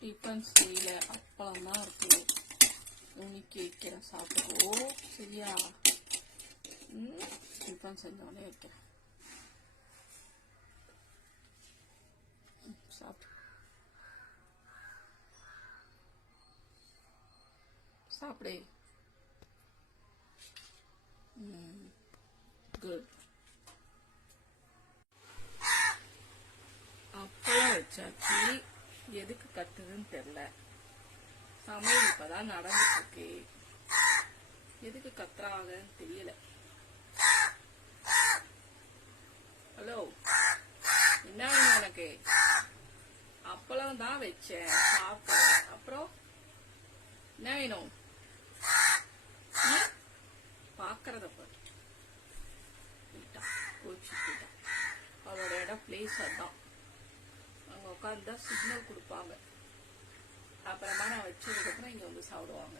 Tiffin செய்யல, அப்பளம் தான் இருக்கு. உனிக்கி வைக்கிறேன், சாப்பிடுவோ. சரியா? டிஃபன் செஞ்சோடனே வைக்கிறேன். சாப்பிடு சாப்பிடு. குட். அப்பளம் வச்சாச்சு. எதுக்கு கத்துதுன்னு தெரியல. சமையல் இப்பதான் நடந்துட்டு இருக்கு. எதுக்கு கத்துறாங்கன்னு தெரியல. ஹலோ, என்ன வேணும் உனக்கு? அப்பளம் தான் வச்சேன், சாப்பிட. அப்புறம் என்ன வேணும்? பாக்குறத போயிட்டா, கோச்சு போயிட்டா. அவளோட இடம் பிளேஸ் அதான். அங்க உட்காந்துதான் சிக்னல் கொடுப்பாங்க. அப்புறமா நான் வச்சதுக்கு அப்புறம் இங்க வந்து சாப்பிடுவாங்க.